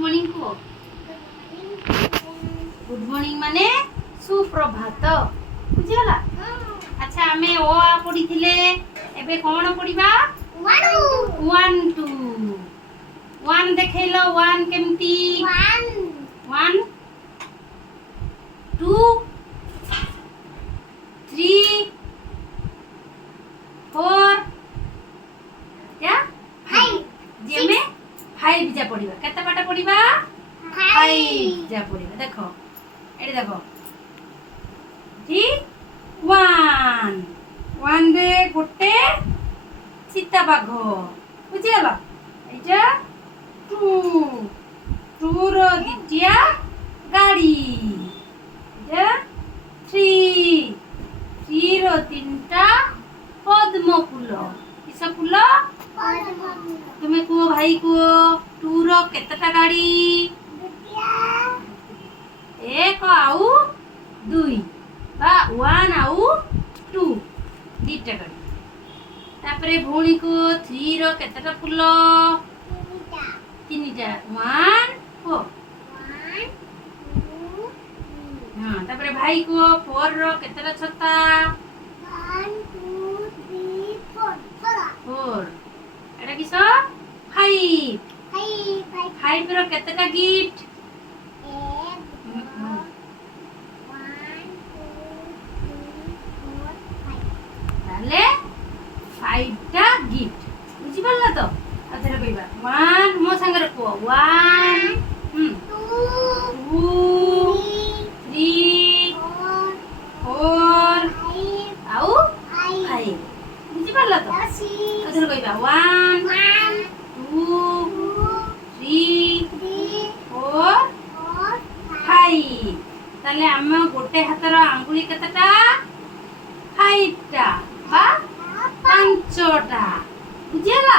Morning को good morning माने सुप्रभात बुझिगला। अच्छा आमे ओ आ पढ़ी थिले एबे कोन पढ़ीबा 1 2 1 देखैलो 1 केमती 1 2 3 4 क्या 5 जे में 5 जा पढ़ीबा केते पाटा पढ़ीबा 5 जा पढ़ीबा। देखो एडी देखो ठीक 1 1 रे गोटे सीता बाघ बुझिगला। एटा 2 2 रो दिटिया गाड़ी एटा 3 3 रो तीनटा पद्म फूल किस फूल तुम्हें को भाई को 2 रो केतेटा गाड़ी एक आउ 2 बा 1 आउ 2 दीटा गाड़ी। तापरे भौणी को 3 रो केतेटा फूल तीनटा 1 4 हां तापरे भाई को 4 रो केतेटा छता 1 2 3 4 4 एटा किस 5 5 रो केतेटा गिफ्ट ताले 5 टा गिफ्ट बुझी पड़ला तो अथरे कहबा 1 मो संग रे को 1 2 3 4 आउ 5 बुझी पड़ला तो अथरे कहबा 1 2 3 4 5 ताले हम गोटे हातर आंगुली केतेटा 5 टा बा 5 टा बुझिगला।